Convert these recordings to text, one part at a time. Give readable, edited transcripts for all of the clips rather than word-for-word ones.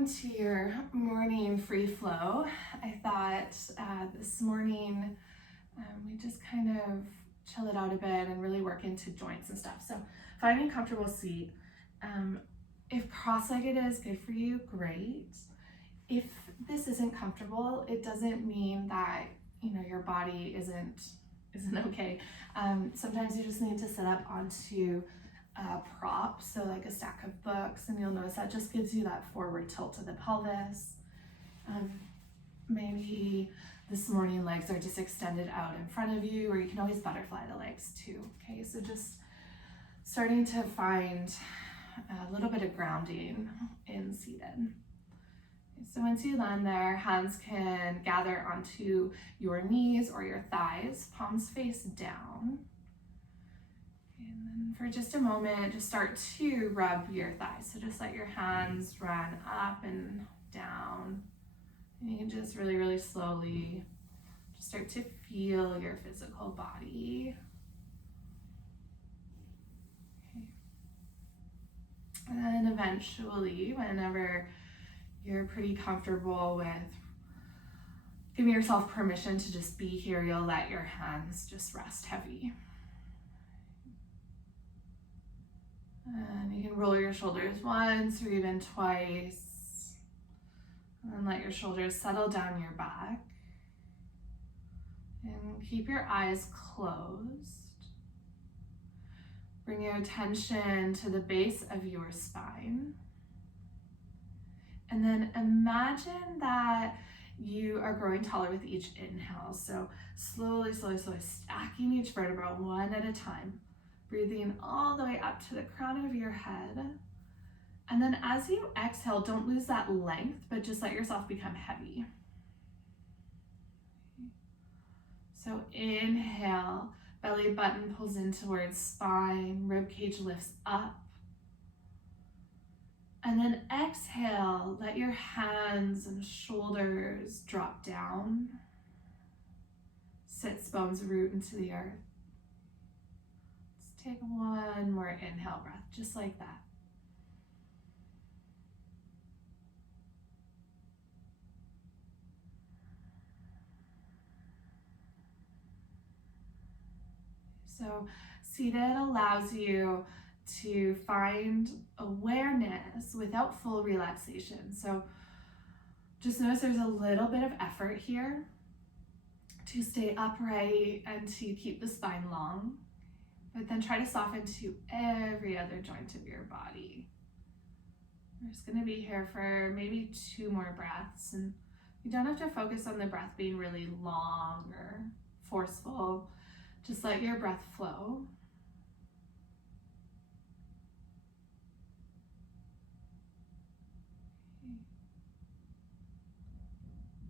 welcome to your morning free flow. I thought this morning we just kind of chill it out a bit and really work into joints and stuff. So finding a comfortable seat. If cross-legged is good for you, great. If this isn't comfortable, it doesn't mean that your body isn't okay. Sometimes you just need to sit up onto a prop, so like a stack of books, and you'll notice that just gives you that forward tilt to the pelvis. Maybe this morning legs are just extended out in front of you, or you can always butterfly the legs too. Okay, so just starting to find a little bit of grounding in seated. So once you land there, hands can gather onto your knees or your thighs, palms face down. And then for just a moment, just start to rub your thighs. So just let your hands run up and down. And you can just really, really slowly just start to feel your physical body. Okay. And then eventually, whenever you're pretty comfortable with giving yourself permission to just be here, you'll let your hands just rest heavy. And you can roll your shoulders once or even twice. And then let your shoulders settle down your back. And keep your eyes closed. Bring your attention to the base of your spine. And then imagine that you are growing taller with each inhale. So slowly, slowly, slowly stacking each vertebra one at a time. Breathing all the way up to the crown of your head. And then as you exhale, don't lose that length, but just let yourself become heavy. So inhale, belly button pulls in towards spine, rib cage lifts up. And then exhale, let your hands and shoulders drop down. Sits bones root into the earth. Let's take one more inhale breath, just like that. So seated allows you to find awareness without full relaxation. So just notice there's a little bit of effort here to stay upright and to keep the spine long, but then try to soften to every other joint of your body. We're just gonna be here for maybe 2 more breaths, and you don't have to focus on the breath being really long or forceful. Just let your breath flow.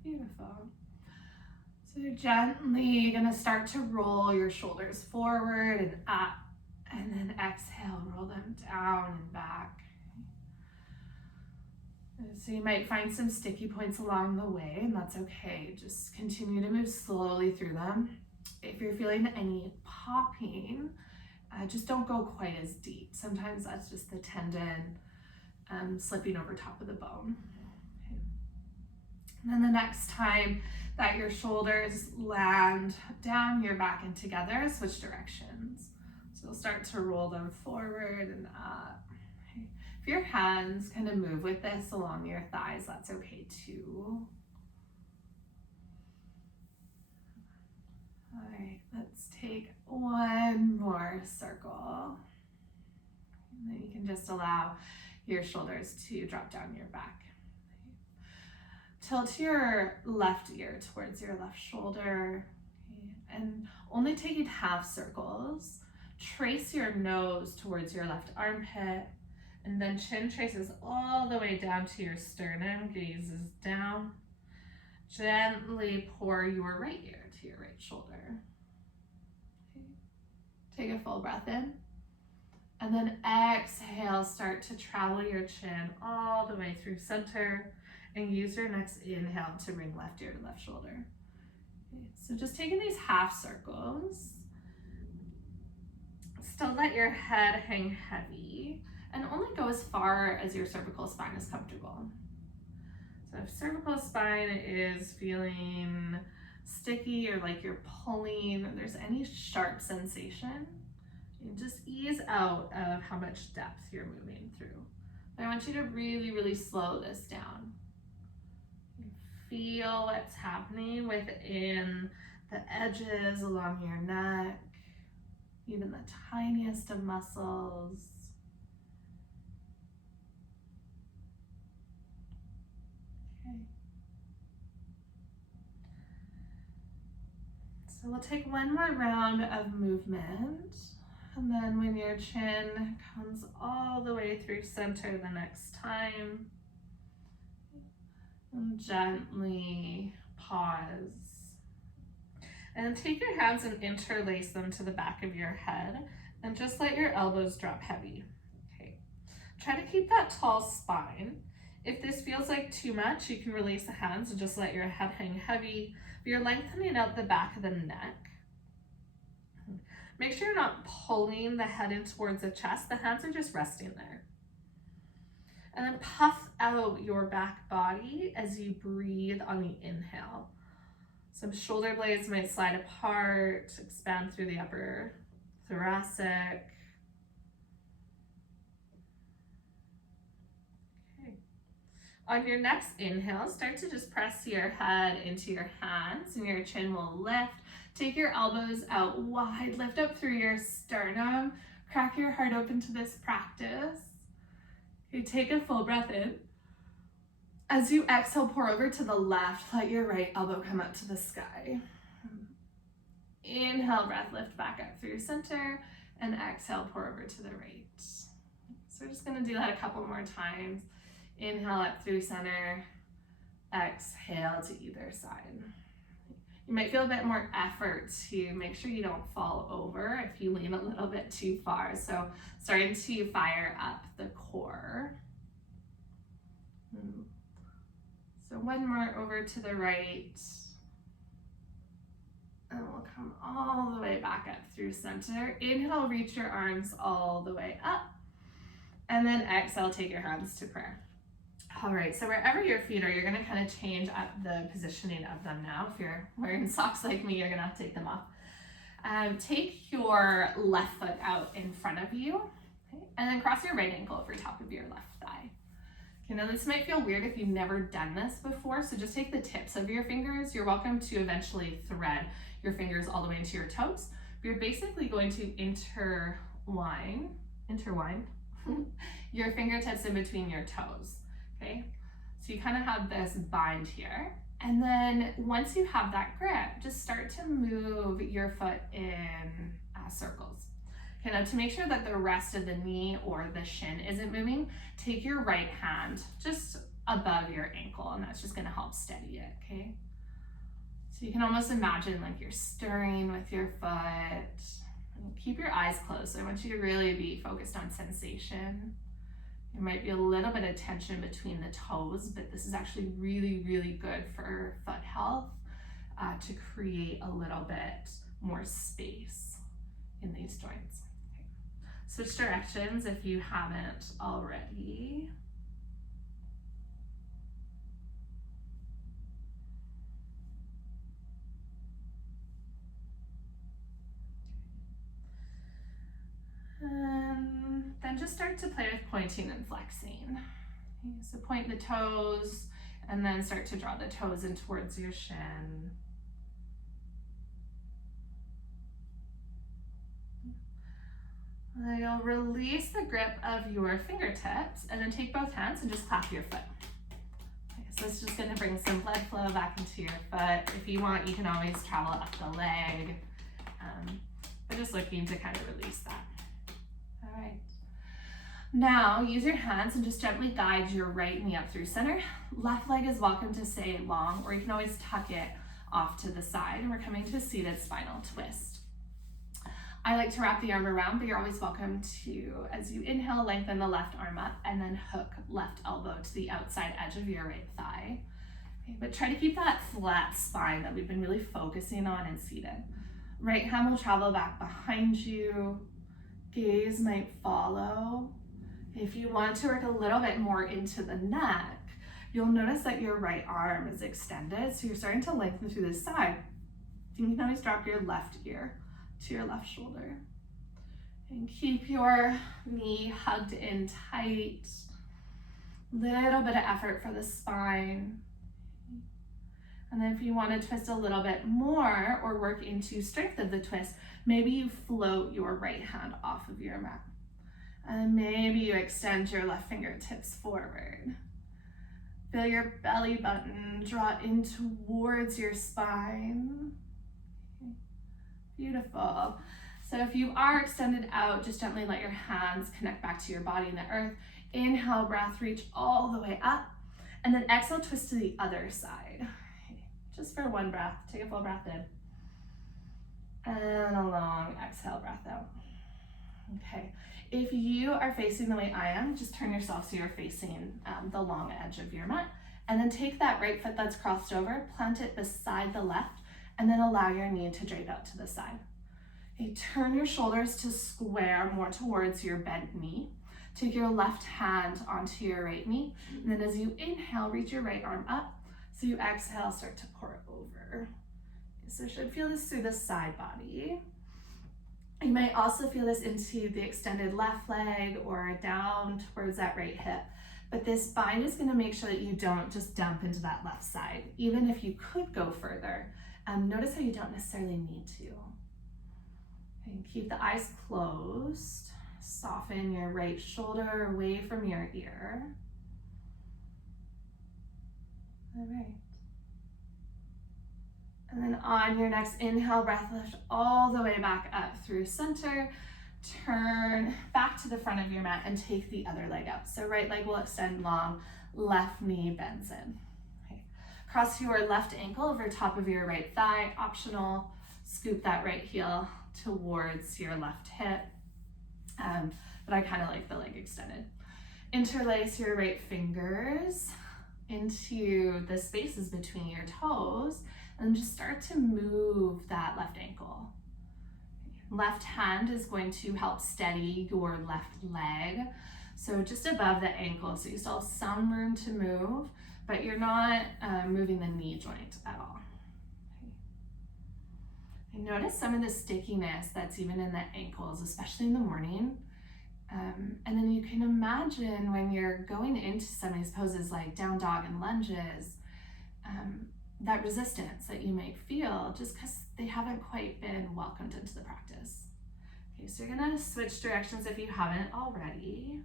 Beautiful. So you're gently gonna start to roll your shoulders forward and up, and then exhale, roll them down and back. So you might find some sticky points along the way, and that's okay. Just continue to move slowly through them. If you're feeling any popping, just don't go quite as deep. Sometimes that's just the tendon slipping over top of the bone. Okay. And then the next time that your shoulders land down, you're back and together, switch directions. So you'll start to roll them forward and up. Okay. If your hands kind of move with this along your thighs, that's okay too. All right, let's take one more circle. And then you can just allow your shoulders to drop down your back. Tilt your left ear towards your left shoulder, and only taking half circles. Trace your nose towards your left armpit, and then chin traces all the way down to your sternum, gazes down. Gently pour your right ear to your right shoulder. Okay. Take a full breath in, and then exhale, start to travel your chin all the way through center, and use your next inhale to bring left ear to left shoulder. Okay. So just taking these half circles, still let your head hang heavy, and only go as far as your cervical spine is comfortable. So if cervical spine is feeling sticky or like you're pulling, or there's any sharp sensation, you just ease out of how much depth you're moving through. But I want you to really, really slow this down. Feel what's happening within the edges along your neck, even the tiniest of muscles. Okay. So we'll take one more round of movement, and then when your chin comes all the way through center the next time, and gently pause. And take your hands and interlace them to the back of your head, and just let your elbows drop heavy. Okay. Try to keep that tall spine. If this feels like too much, you can release the hands and just let your head hang heavy. But you're lengthening out the back of the neck. Make sure you're not pulling the head in towards the chest. The hands are just resting there. And then puff out your back body as you breathe on the inhale. Some shoulder blades might slide apart, expand through the upper thoracic. Okay. On your next inhale, start to just press your head into your hands and your chin will lift. Take your elbows out wide, lift up through your sternum, crack your heart open to this practice. Okay, take a full breath in. As you exhale, pour over to the left, let your right elbow come up to the sky. Inhale, breath, lift back up through center, and exhale, pour over to the right. So we're just gonna do that a couple more times. Inhale up through center, exhale to either side. You might feel a bit more effort to make sure you don't fall over if you lean a little bit too far. So starting to fire up the core. So one more over to the right. And we'll come all the way back up through center. Inhale, reach your arms all the way up. And then exhale, take your hands to prayer. All right, so wherever your feet are, you're gonna kind of change up the positioning of them now. If you're wearing socks like me, you're gonna have to take them off. Take your left foot out in front of you, okay? And then cross your right ankle over top of your left thigh. Okay, now this might feel weird if you've never done this before, so just take the tips of your fingers. You're welcome to eventually thread your fingers all the way into your toes. You're basically going to intertwine your fingertips in between your toes. Okay, so you kind of have this bind here. And then once you have that grip, just start to move your foot in circles. Okay, now to make sure that the rest of the knee or the shin isn't moving, take your right hand just above your ankle, and that's just gonna help steady it, okay? So you can almost imagine like you're stirring with your foot. Keep your eyes closed. So I want you to really be focused on sensation. There might be a little bit of tension between the toes, but this is actually really, really good for foot health to create a little bit more space in these joints. Okay. Switch directions if you haven't already. Then just start to play with pointing and flexing. Okay, so point the toes and then start to draw the toes in towards your shin. Then you'll release the grip of your fingertips and then take both hands and just clap your foot. Okay, so it's just gonna bring some blood flow back into your foot. If you want, you can always travel up the leg. But just looking to kind of release that. All right. Now use your hands and just gently guide your right knee up through center. Left leg is welcome to stay long, or you can always tuck it off to the side. And we're coming to a seated spinal twist. I like to wrap the arm around, but you're always welcome to, as you inhale, lengthen the left arm up and then hook left elbow to the outside edge of your right thigh. Okay, but try to keep that flat spine that we've been really focusing on in seated. Right hand will travel back behind you. Gaze might follow. If you want to work a little bit more into the neck, you'll notice that your right arm is extended, so you're starting to lengthen through the side. You can always drop your left ear to your left shoulder. And keep your knee hugged in tight. Little bit of effort for the spine. And then if you want to twist a little bit more or work into strength of the twist, maybe you float your right hand off of your mat. And maybe you extend your left fingertips forward. Feel your belly button draw in towards your spine. Beautiful. So if you are extended out, just gently let your hands connect back to your body and the earth. Inhale, breath, reach all the way up. And then exhale, twist to the other side. Just for one breath. Take a full breath in. And a long exhale, breath out. Okay. If you are facing the way I am, just turn yourself so you're facing the long edge of your mat. And then take that right foot that's crossed over, plant it beside the left, and then allow your knee to drape out to the side. Okay, turn your shoulders to square more towards your bent knee. Take your left hand onto your right knee. And then as you inhale, reach your right arm up. So you exhale, start to pour it over. So you should feel this through the side body. You might also feel this into the extended left leg or down towards that right hip. But this bind is going to make sure that you don't just dump into that left side. Even if you could go further, notice how you don't necessarily need to. And keep the eyes closed. Soften your right shoulder away from your ear. All right. And then on your next inhale, breath lift all the way back up through center. Turn back to the front of your mat and take the other leg up. So right leg will extend long, left knee bends in. Okay. Cross your left ankle over top of your right thigh, optional. Scoop that right heel towards your left hip. But I kind of like the leg extended. Interlace your right fingers into the spaces between your toes and just start to move that left ankle. Left hand is going to help steady your left leg. So just above the ankle, so you still have some room to move, but you're not moving the knee joint at all. And notice some of the stickiness that's even in the ankles, especially in the morning. And then you can imagine when you're going into some of these poses like down dog and lunges, that resistance that you may feel just because they haven't quite been welcomed into the practice. Okay, so you're gonna switch directions if you haven't already.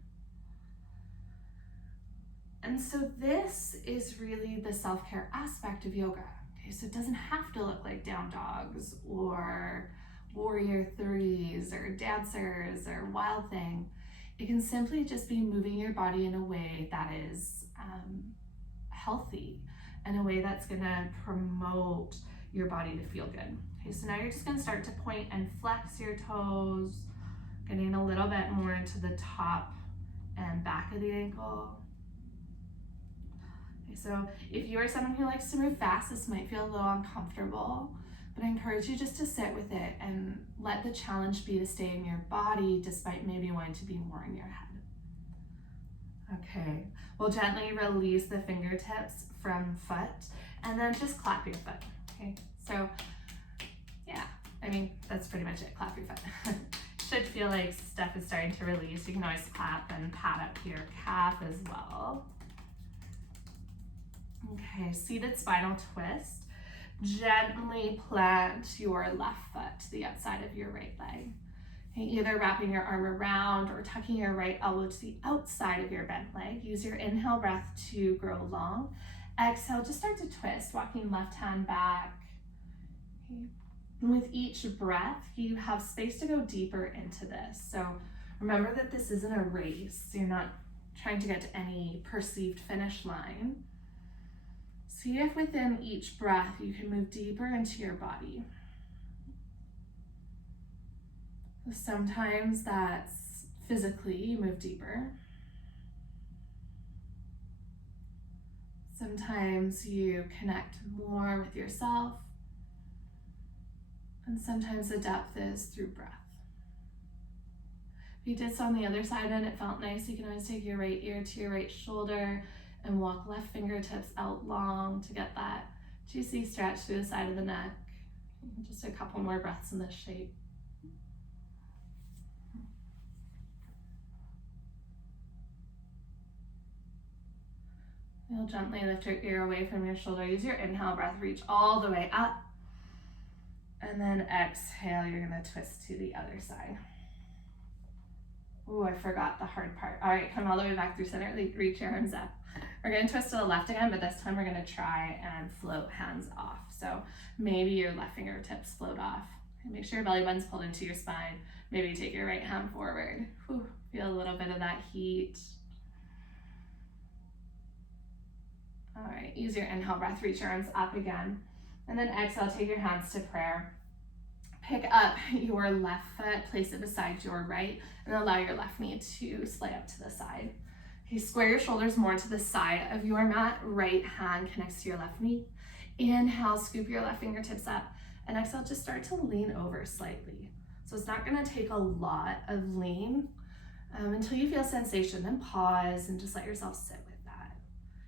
And so this is really the self-care aspect of yoga. Okay, so it doesn't have to look like down dogs or warrior threes or dancers or wild thing. It can simply just be moving your body in a way that is healthy, in a way that's gonna promote your body to feel good. Okay, so now you're just gonna start to point and flex your toes, getting a little bit more into the top and back of the ankle. Okay, so if you are someone who likes to move fast, this might feel a little uncomfortable, but I encourage you just to sit with it and let the challenge be to stay in your body despite maybe wanting to be more in your head. Okay, we'll gently release the fingertips from foot and then just clap your foot. Okay, so yeah, I mean, that's pretty much it, clap your foot. Should feel like stuff is starting to release. You can always clap and pat up your calf as well. Okay, seated spinal twist. Gently plant your left foot to the outside of your right leg. Okay, either wrapping your arm around or tucking your right elbow to the outside of your bent leg. Use your inhale breath to grow long. Exhale, just start to twist, walking left hand back. Okay. With each breath, you have space to go deeper into this. So remember that this isn't a race. You're not trying to get to any perceived finish line. See if within each breath you can move deeper into your body. Sometimes that's physically, you move deeper. Sometimes you connect more with yourself. And sometimes the depth is through breath. If you did so on the other side and it felt nice, you can always take your right ear to your right shoulder And walk left fingertips out long to get that juicy stretch through the side of the neck. Just a couple more breaths in this shape. You'll gently lift your ear away from your shoulder. Use your inhale breath, reach all the way up. And then exhale, you're gonna twist to the other side. Oh, I forgot the hard part. All right, come all the way back through center, reach your arms up. We're gonna twist to the left again, but this time we're gonna try and float hands off. So maybe your left fingertips float off. And make sure your belly button's pulled into your spine. Maybe take your right hand forward. Whew, feel a little bit of that heat. All right, use your inhale breath, reach your arms up again. And then exhale, take your hands to prayer. Pick up your left foot, place it beside your right, and allow your left knee to splay up to the side. Okay, square your shoulders more to the side of your mat. Right hand connects to your left knee. Inhale, scoop your left fingertips up. And exhale, just start to lean over slightly. So it's not gonna take a lot of lean until you feel sensation. Then pause and just let yourself sit with that.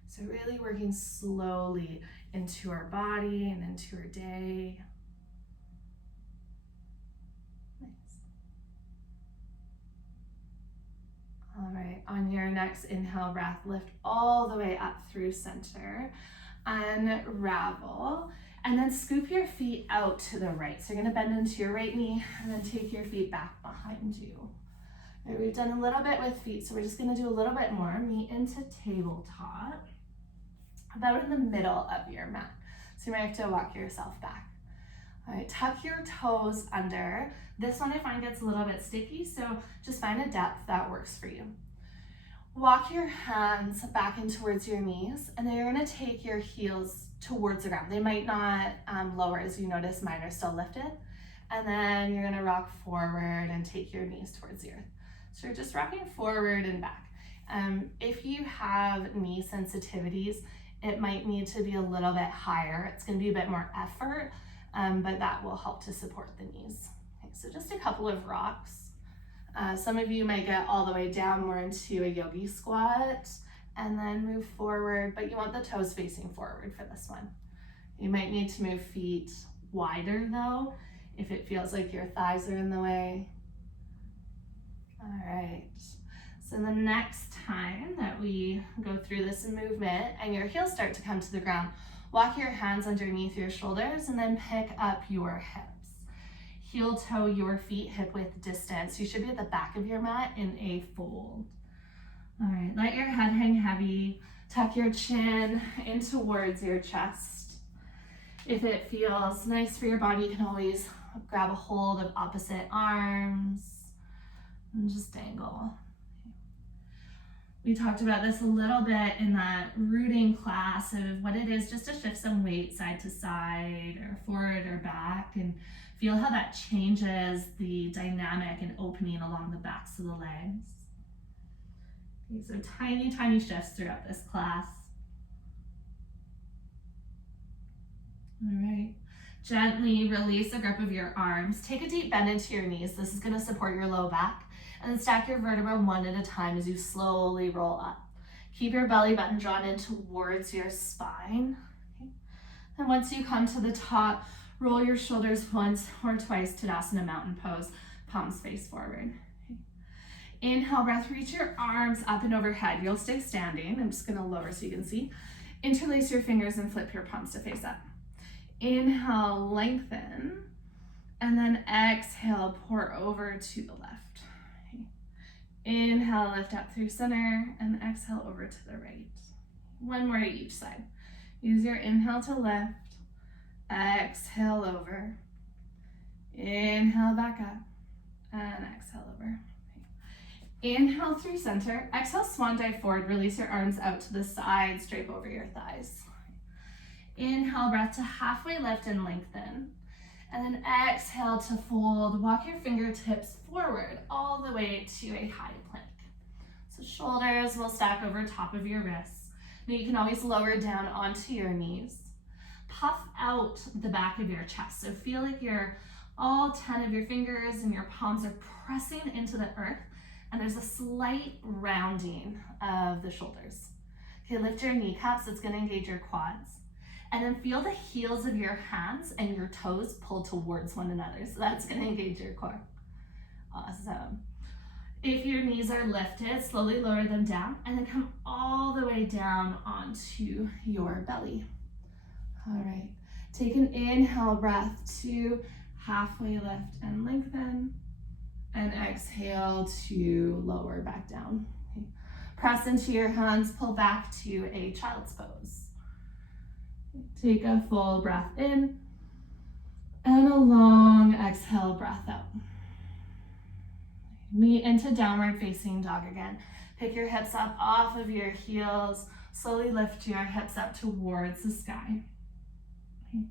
So really working slowly into our body and into our day. All right, on your next inhale breath, lift all the way up through center, unravel, and then scoop your feet out to the right. So you're gonna bend into your right knee and then take your feet back behind you. All right, we've done a little bit with feet, so we're just gonna do a little bit more. Meet into tabletop, about in the middle of your mat. So you might have to walk yourself back. All right, tuck your toes under. This one I find gets a little bit sticky, so just find a depth that works for you. Walk your hands back in towards your knees, and then you're gonna take your heels towards the ground. They might not lower, as you notice mine are still lifted. And then you're gonna rock forward and take your knees towards the earth. So you're just rocking forward and back. If you have knee sensitivities, it might need to be a little bit higher. It's gonna be a bit more effort, but that will help to support the knees. Okay, so just a couple of rocks. Some of you might get all the way down more into a yogi squat and then move forward, but you want the toes facing forward for this one. You might need to move feet wider though, if it feels like your thighs are in the way. All right, so the next time that we go through this movement and your heels start to come to the ground, walk your hands underneath your shoulders and then pick up your hips. Heel toe your feet hip width distance. You should be at the back of your mat in a fold. All right, let your head hang heavy. Tuck your chin in towards your chest. If it feels nice for your body, you can always grab a hold of opposite arms and just dangle. We talked about this a little bit in that rooting class of what it is just to shift some weight side to side or forward or back, and feel how that changes the dynamic and opening along the backs of the legs. Okay, so tiny, tiny shifts throughout this class. All right, gently release the grip of your arms. Take a deep bend into your knees. This is gonna support your low back. And then stack your vertebrae one at a time as you slowly roll up. Keep your belly button drawn in towards your spine. Okay. And once you come to the top, roll your shoulders once or twice, Tadasana Mountain Pose, palms face forward. Okay. Inhale, breath, reach your arms up and overhead. You'll stay standing. I'm just gonna lower so you can see. Interlace your fingers and flip your palms to face up. Inhale, lengthen, and then exhale, pour over to the left. Inhale, lift up through center, and exhale over to the right. One more to each side. Use your inhale to lift, exhale over, inhale back up, and exhale over. Inhale through center, exhale, swan dive forward, release your arms out to the sides, drape over your thighs. Inhale, breath to halfway lift and lengthen. And then exhale to fold. Walk your fingertips forward all the way to a high plank. So shoulders will stack over top of your wrists. Now you can always lower down onto your knees. Puff out the back of your chest. So feel like all 10 of your fingers and your palms are pressing into the earth, and there's a slight rounding of the shoulders. Okay, lift your kneecaps, it's gonna engage your quads. And then feel the heels of your hands and your toes pull towards one another. So that's gonna engage your core. Awesome. If your knees are lifted, slowly lower them down and then come all the way down onto your belly. All right, take an inhale breath to halfway lift and lengthen, and exhale to lower back down. Okay. Press into your hands, pull back to a child's pose. Take a full breath in and a long exhale breath out. Meet into downward facing dog again. Pick your hips up off of your heels. Slowly lift your hips up towards the sky. Okay.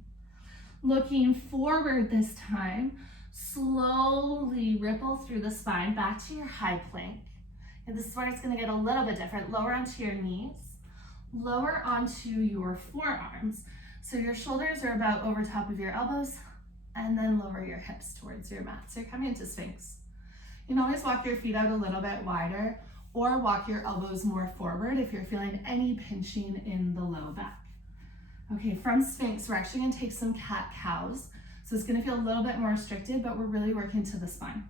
Looking forward this time, slowly ripple through the spine back to your high plank. And this is where it's going to get a little bit different. Lower onto your knees, lower onto your forearms. So your shoulders are about over top of your elbows, and then lower your hips towards your mat. So you're coming into Sphinx. You can always walk your feet out a little bit wider or walk your elbows more forward if you're feeling any pinching in the low back. Okay, from Sphinx, we're actually gonna take some cat-cows. So it's gonna feel a little bit more restricted, but we're really working to the spine.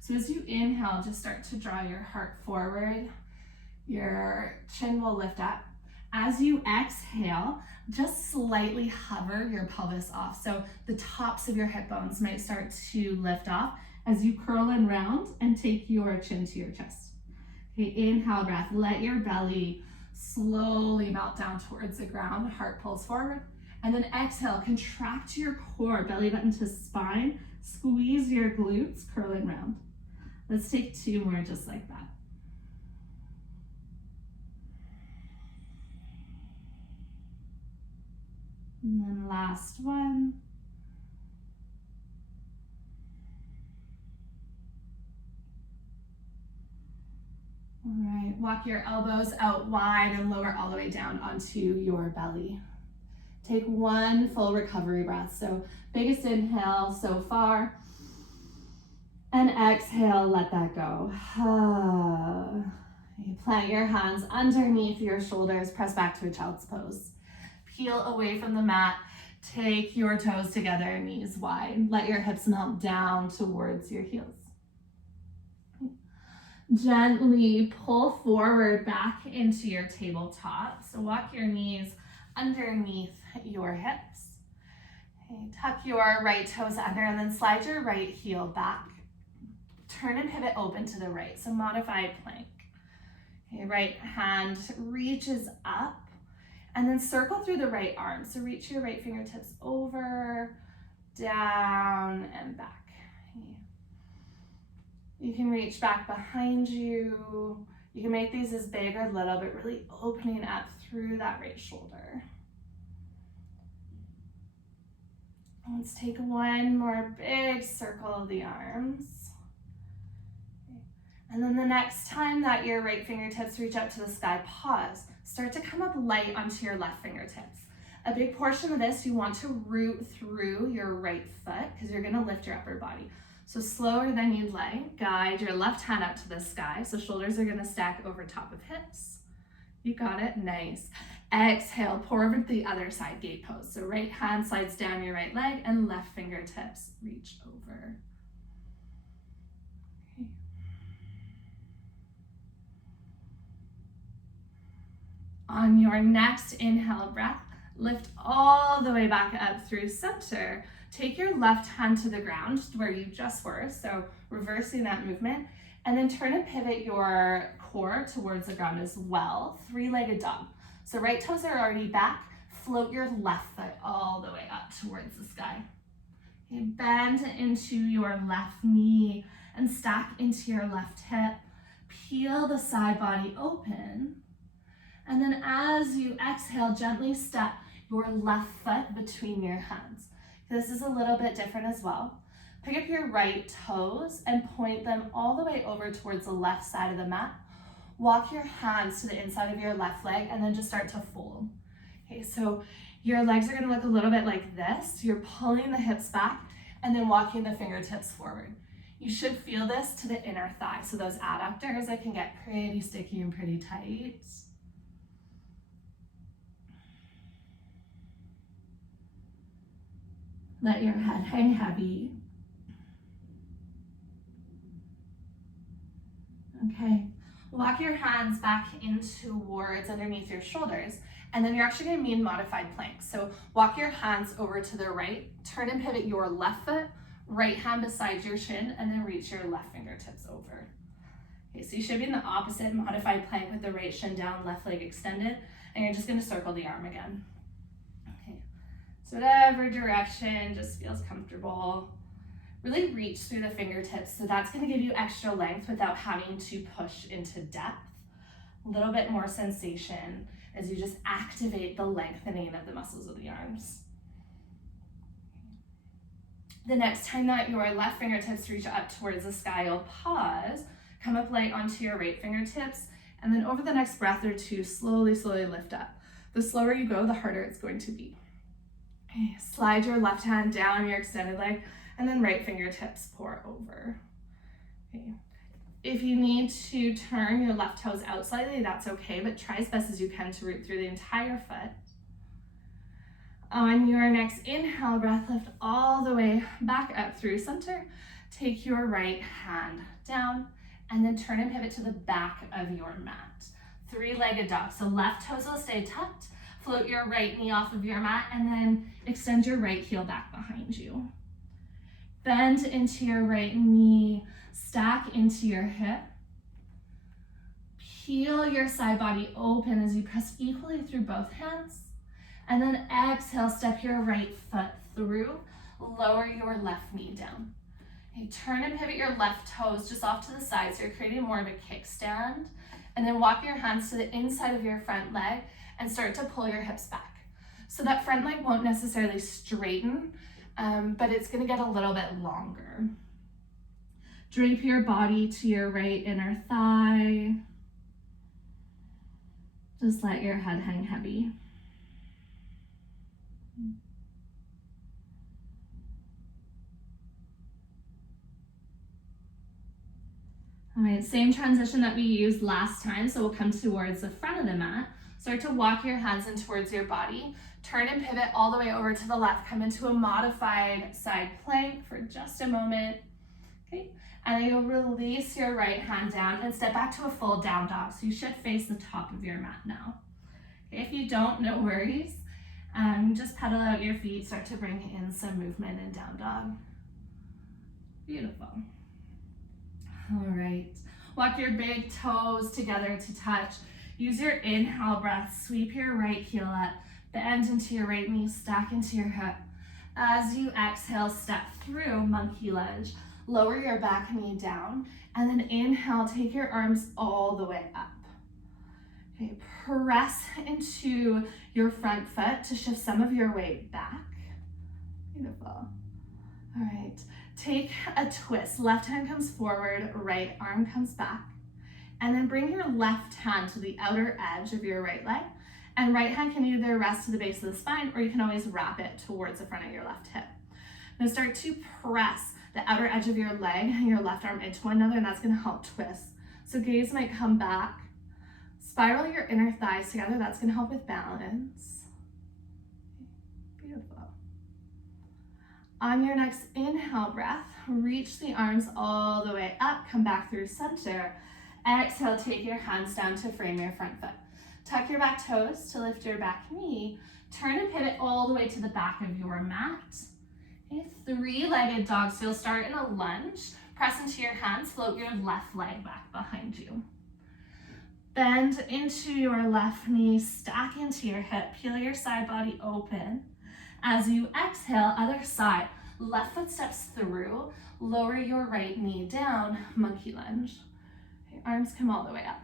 So as you inhale, just start to draw your heart forward. Your chin will lift up. As you exhale, just slightly hover your pelvis off. So the tops of your hip bones might start to lift off as you curl and round and take your chin to your chest. Okay, inhale breath, let your belly slowly melt down towards the ground, heart pulls forward. And then exhale, contract your core, belly button to spine, squeeze your glutes, curl and round. Let's take 2 more just like that. And then last one. All right, walk your elbows out wide and lower all the way down onto your belly. Take 1 full recovery breath. So biggest inhale so far. And exhale, let that go. You plant your hands underneath your shoulders, press back to a child's pose. Peel away from the mat, take your toes together, knees wide. Let your hips melt down towards your heels. Gently pull forward back into your tabletop. So walk your knees underneath your hips. Okay, tuck your right toes under and then slide your right heel back. Turn and pivot open to the right, so modified plank. Okay, right hand reaches up and then circle through the right arm. So reach your right fingertips over, down, and back. Okay. You can reach back behind you. You can make these as big or little, but really opening up through that right shoulder. Let's take 1 more big circle of the arms. And then the next time that your right fingertips reach up to the sky, pause. Start to come up light onto your left fingertips. A big portion of this, you want to root through your right foot because you're gonna lift your upper body. So slower than you'd like, guide your left hand up to the sky. So shoulders are gonna stack over top of hips. You got it, nice. Exhale, pour over to the other side, gate pose. So right hand slides down your right leg and left fingertips reach over. Okay. On your next inhale breath, lift all the way back up through center. Take your left hand to the ground where you just were, so reversing that movement, and then turn and pivot your core towards the ground as well, 3-legged dog. So right toes are already back, float your left foot all the way up towards the sky. Okay, bend into your left knee and stack into your left hip. Peel the side body open. And then as you exhale, gently step your left foot between your hands. This is a little bit different as well. Pick up your right toes and point them all the way over towards the left side of the mat. Walk your hands to the inside of your left leg and then just start to fold. Okay, so your legs are gonna look a little bit like this. You're pulling the hips back and then walking the fingertips forward. You should feel this to the inner thigh. So those adductors that can get pretty sticky and pretty tight. Let your head hang heavy. Okay, walk your hands back in towards underneath your shoulders, and then you're actually gonna be in modified plank. So walk your hands over to the right, turn and pivot your left foot, right hand beside your shin, and then reach your left fingertips over. Okay, so you should be in the opposite modified plank with the right shin down, left leg extended, and you're just gonna circle the arm again. Okay, so whatever direction just feels comfortable. Really reach through the fingertips, so that's gonna give you extra length without having to push into depth. A little bit more sensation as you just activate the lengthening of the muscles of the arms. The next time that your left fingertips reach up towards the sky, you'll pause, come up light onto your right fingertips, and then over the next breath or two, slowly lift up. The slower you go, the harder it's going to be. Okay, slide your left hand down your extended leg, and then right fingertips pour over. Okay. If you need to turn your left toes out slightly, that's okay, but try as best as you can to root through the entire foot. On your next inhale breath, lift all the way back up through center. Take your right hand down, and then turn and pivot to the back of your mat. Three-legged dog, so left toes will stay tucked. Float your right knee off of your mat, and then extend your right heel back behind you. Bend into your right knee, stack into your hip. Peel your side body open as you press equally through both hands. And then exhale, step your right foot through, lower your left knee down. Okay, turn and pivot your left toes just off to the side, so you're creating more of a kickstand. And then walk your hands to the inside of your front leg and start to pull your hips back. So that front leg won't necessarily straighten, but it's gonna get a little bit longer. Drape your body to your right inner thigh. Just let your head hang heavy. All right, same transition that we used last time, so we'll come towards the front of the mat. Start to walk your hands in towards your body. Turn and pivot all the way over to the left. Come into a modified side plank for just a moment. Okay, and then you'll release your right hand down and step back to a full down dog. So you should face the top of your mat now. Okay, if you don't, no worries. Just pedal out your feet, start to bring in some movement in down dog. Beautiful. All right, walk your big toes together to touch. Use your inhale breath, sweep your right heel up, bend into your right knee, stack into your hip. As you exhale, step through monkey lunge. Lower your back knee down, and then inhale, take your arms all the way up. Okay, press into your front foot to shift some of your weight back. Beautiful. All right, take a twist. Left hand comes forward, right arm comes back. And then bring your left hand to the outer edge of your right leg. And right hand can either rest to the base of the spine, or you can always wrap it towards the front of your left hip. Now start to press the outer edge of your leg and your left arm into one another, and that's gonna help twist. So gaze might come back. Spiral your inner thighs together, that's gonna help with balance. Beautiful. On your next inhale breath, reach the arms all the way up, come back through center. Exhale, take your hands down to frame your front foot. Tuck your back toes to lift your back knee. Turn and pivot all the way to the back of your mat. Okay, three-legged dog, so you'll start in a lunge. Press into your hands, float your left leg back behind you. Bend into your left knee, stack into your hip, peel your side body open. As you exhale, other side, left foot steps through, lower your right knee down, monkey lunge. Arms come all the way up.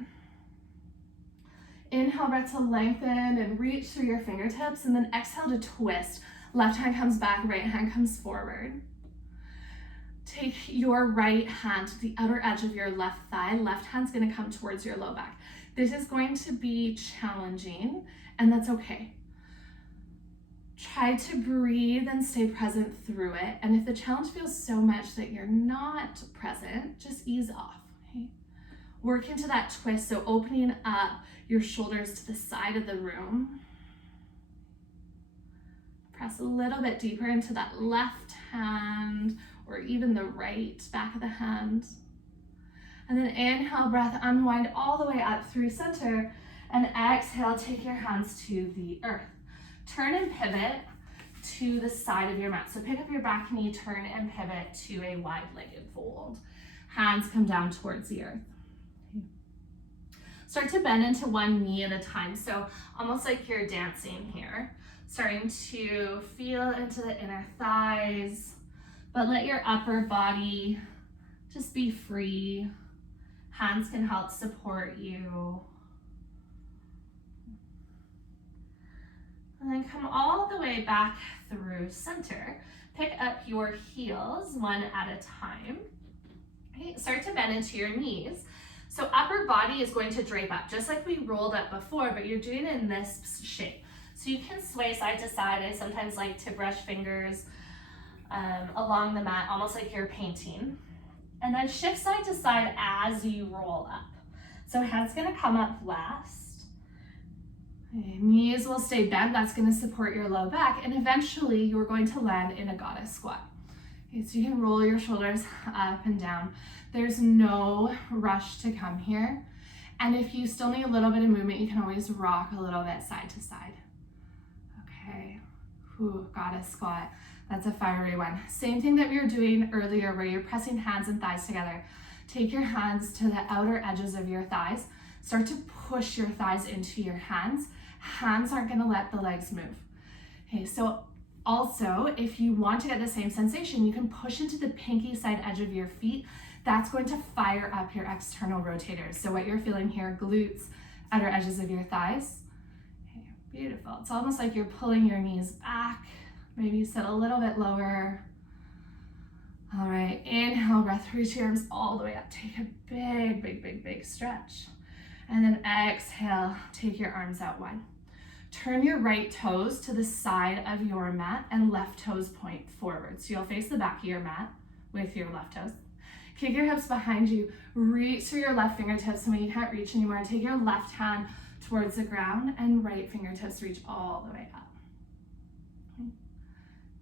Inhale, breath to lengthen and reach through your fingertips, and then exhale to twist. Left hand comes back, right hand comes forward. Take your right hand to the outer edge of your left thigh. Left hand's gonna come towards your low back. This is going to be challenging, and that's okay. Try to breathe and stay present through it. And if the challenge feels so much that you're not present, just ease off. Work into that twist, so opening up your shoulders to the side of the room. Press a little bit deeper into that left hand or even the right back of the hand. And then inhale, breath, unwind all the way up through center. And exhale, take your hands to the earth. Turn and pivot to the side of your mat. So pick up your back knee, turn and pivot to a wide-legged fold. Hands come down towards the earth. Start to bend into one knee at a time. So almost like you're dancing here. Starting to feel into the inner thighs, but let your upper body just be free. Hands can help support you. And then come all the way back through center. Pick up your heels one at a time. Okay, start to bend into your knees. So upper body is going to drape up, just like we rolled up before, but you're doing it in this shape. So you can sway side to side. I sometimes like to brush fingers along the mat, almost like you're painting. And then shift side to side as you roll up. So head's gonna come up last. Okay, knees will stay bent. That's gonna support your low back. And eventually you're going to land in a goddess squat. Okay, so you can roll your shoulders up and down. There's no rush to come here. And if you still need a little bit of movement, you can always rock a little bit side to side. Okay, goddess squat. That's a fiery one. Same thing that we were doing earlier where you're pressing hands and thighs together. Take your hands to the outer edges of your thighs. Start to push your thighs into your hands. Hands aren't gonna let the legs move. Okay, so also, if you want to get the same sensation, you can push into the pinky side edge of your feet. That's going to fire up your external rotators. So what you're feeling here, glutes, outer edges of your thighs. Okay, beautiful. It's almost like you're pulling your knees back. Maybe sit a little bit lower. All right, inhale, breath, reach your arms all the way up. Take a big, big, big, big stretch. And then exhale, take your arms out wide. Turn your right toes to the side of your mat and left toes point forward. So you'll face the back of your mat with your left toes. Kick your hips behind you, reach through your left fingertips, and when you can't reach anymore, take your left hand towards the ground and right fingertips reach all the way up.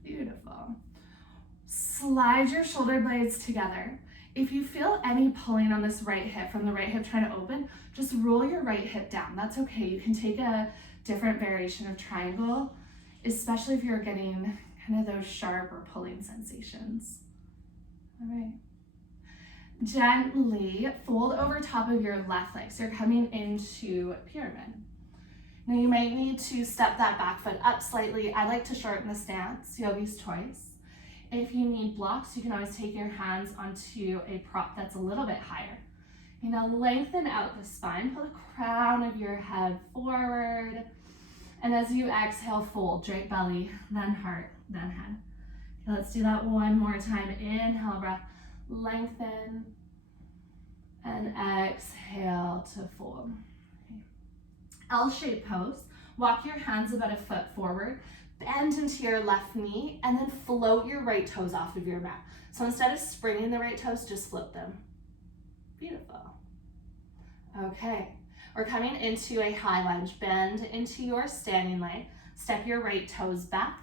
Beautiful. Slide your shoulder blades together. If you feel any pulling on this right hip, from the right hip trying to open, just roll your right hip down. That's okay. You can take a different variation of triangle, especially if you're getting kind of those sharp or pulling sensations. All right. Gently fold over top of your left leg. So you're coming into pyramid. Now you might need to step that back foot up slightly. I like to shorten the stance, yogi's choice. If you need blocks, you can always take your hands onto a prop that's a little bit higher. You know, lengthen out the spine, pull the crown of your head forward. And as you exhale, fold, drape belly, then heart, then head. Okay, let's do that one more time. Inhale, breath, lengthen, and exhale to fold. L-shaped pose. Walk your hands about a foot forward, bend into your left knee, and then float your right toes off of your mat. So instead of springing the right toes, just float them. Beautiful. Okay, we're coming into a high lunge. Bend into your standing leg, step your right toes back,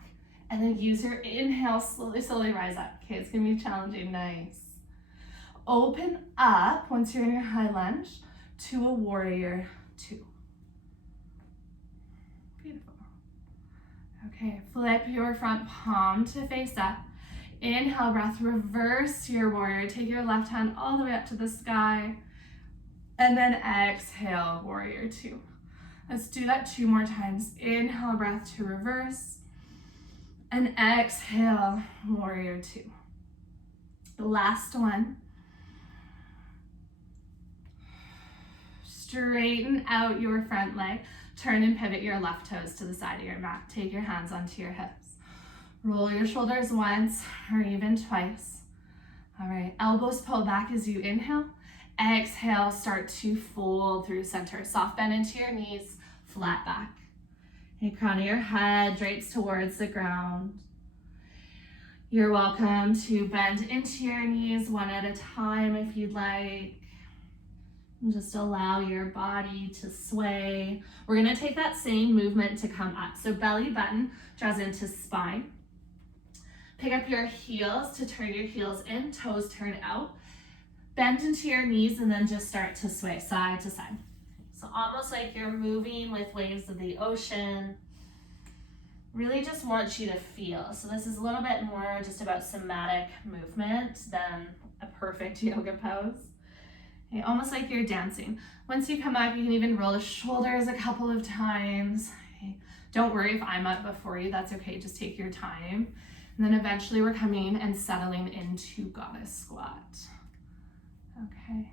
and then use your inhale, slowly rise up. Okay, it's gonna be challenging, nice. Open up once you're in your high lunge to a warrior two. Beautiful. Okay, flip your front palm to face up. Inhale, breath, reverse your warrior. Take your left hand all the way up to the sky. And then exhale, warrior two. Let's do that 2 more times. Inhale, breath to reverse. And exhale, warrior two. The last one. Straighten out your front leg. Turn and pivot your left toes to the side of your mat. Take your hands onto your hips. Roll your shoulders once or even twice. All right, elbows pull back as you inhale. Exhale, start to fold through center. Soft bend into your knees, flat back. Okay, crown of your head drapes towards the ground. You're welcome to bend into your knees one at a time if you'd like. And just allow your body to sway. We're gonna take that same movement to come up. So belly button draws into spine. Pick up your heels to turn your heels in, toes turn out. Bend into your knees and then just start to sway side to side. So almost like you're moving with waves of the ocean. Really just want you to feel. So this is a little bit more just about somatic movement than a perfect yoga pose. Okay, almost like you're dancing. Once you come up, you can even roll the shoulders a couple of times. Okay. Don't worry if I'm up before you, that's okay, just take your time. And then eventually we're coming and settling into goddess squat. Okay.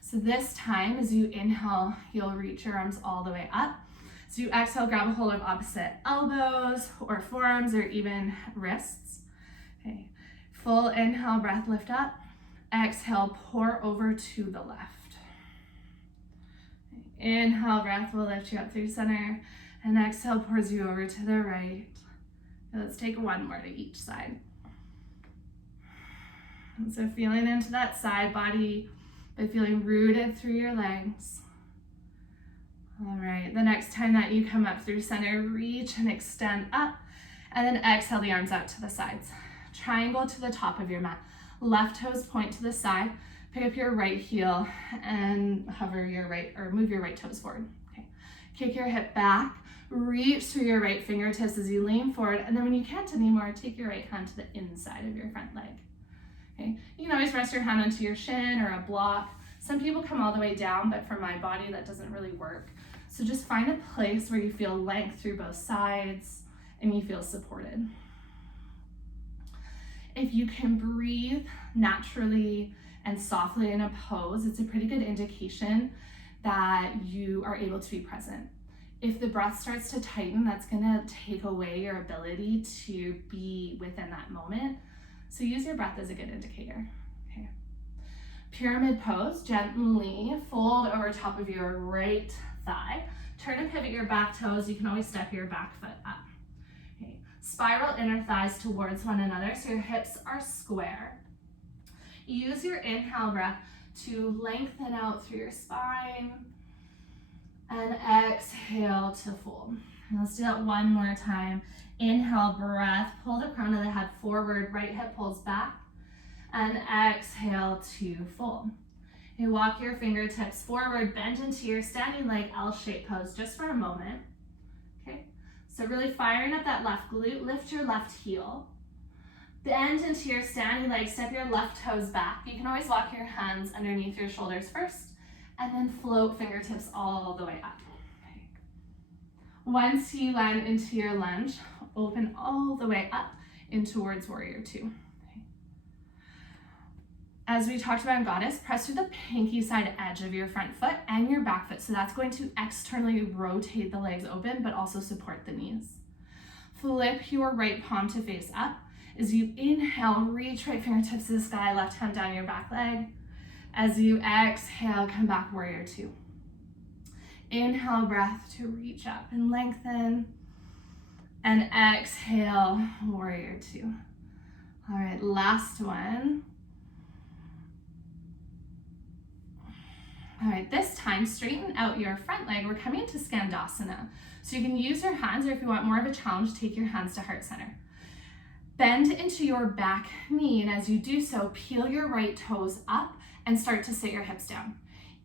So this time, as you inhale, you'll reach your arms all the way up. So you exhale, grab a hold of opposite elbows or forearms or even wrists. Okay. Full inhale, breath, lift up. Exhale, pour over to the left. Inhale, breath will lift you up through center. And exhale, pours you over to the right. Let's take one more to each side. And so feeling into that side body, but feeling rooted through your legs. All right, the next time that you come up through center, reach and extend up, and then exhale the arms out to the sides. Triangle to the top of your mat. Left toes point to the side. Pick up your right heel and hover your right, or move your right toes forward. Okay. Kick your hip back. Reach through your right fingertips as you lean forward, and then when you can't anymore, take your right hand to the inside of your front leg. Okay. You can always rest your hand onto your shin or a block. Some people come all the way down, but for my body, that doesn't really work. So just find a place where you feel length through both sides and you feel supported. If you can breathe naturally and softly in a pose, it's a pretty good indication that you are able to be present. If the breath starts to tighten, that's gonna take away your ability to be within that moment. So use your breath as a good indicator. Okay. Pyramid pose, gently fold over top of your right thigh. Turn and pivot your back toes. You can always step your back foot up. Okay. Spiral inner thighs towards one another so your hips are square. Use your inhale breath to lengthen out through your spine. And exhale to fold. And let's do that one more time. Inhale, breath, pull the crown of the head forward, right hip pulls back. And exhale to fold. You walk your fingertips forward, bend into your standing leg L-shaped pose just for a moment. Okay, so really firing up that left glute, lift your left heel. Bend into your standing leg, step your left toes back. You can always walk your hands underneath your shoulders first, and then float fingertips all the way up. Okay. Once you land into your lunge, open all the way up in towards warrior two. Okay. As we talked about in goddess, press through the pinky side edge of your front foot and your back foot. So that's going to externally rotate the legs open, but also support the knees. Flip your right palm to face up. As you inhale, reach right fingertips to the sky, left hand down your back leg. As you exhale, come back, warrior two. Inhale, breath to reach up and lengthen. And exhale, warrior two. All right, last one. All right, this time, straighten out your front leg. We're coming to Skandasana. So you can use your hands, or if you want more of a challenge, take your hands to heart center. Bend into your back knee, and as you do so, peel your right toes up and start to sit your hips down.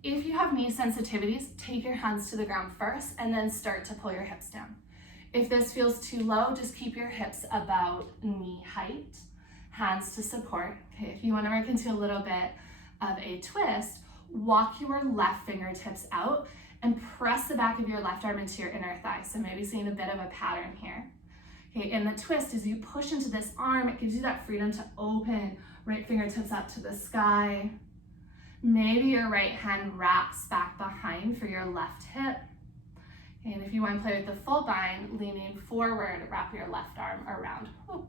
If you have knee sensitivities, take your hands to the ground first and then start to pull your hips down. If this feels too low, just keep your hips about knee height, hands to support. Okay, if you want to work into a little bit of a twist, walk your left fingertips out and press the back of your left arm into your inner thigh. So maybe seeing a bit of a pattern here. Okay, in the twist, as you push into this arm, it gives you that freedom to open right fingertips up to the sky. Maybe your right hand wraps back behind for your left hip. And if you want to play with the full bind, leaning forward, wrap your left arm around. Whew.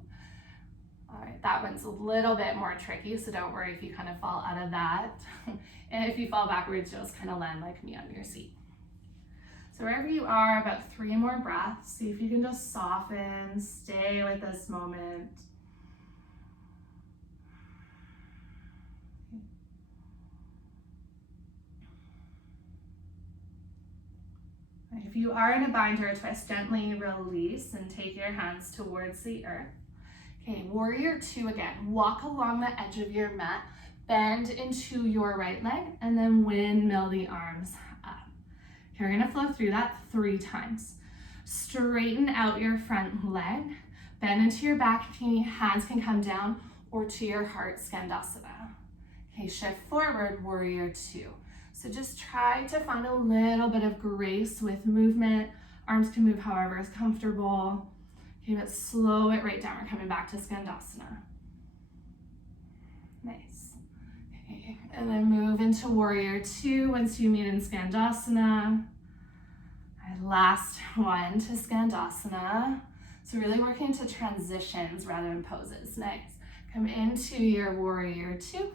All right, that one's a little bit more tricky, so don't worry if you kind of fall out of that. And if you fall backwards, you'll just kind of land like me on your seat. So wherever you are, about 3 more breaths. See if you can just soften, stay with this moment. If you are in a bind or a twist, gently release and take your hands towards the earth. Okay, warrior two again. Walk along the edge of your mat, bend into your right leg, and then windmill the arms up. You're gonna flow through that 3 times. Straighten out your front leg, bend into your back knee, hands can come down or to your heart, Skandasana. Okay, shift forward, warrior two. So just try to find a little bit of grace with movement. Arms can move however is comfortable. Okay, but slow it right down. We're coming back to Skandasana. Nice. Okay, and then move into warrior two once you meet in Skandasana. Last one to Skandasana. So really working to transitions rather than poses. Next, come into your warrior two.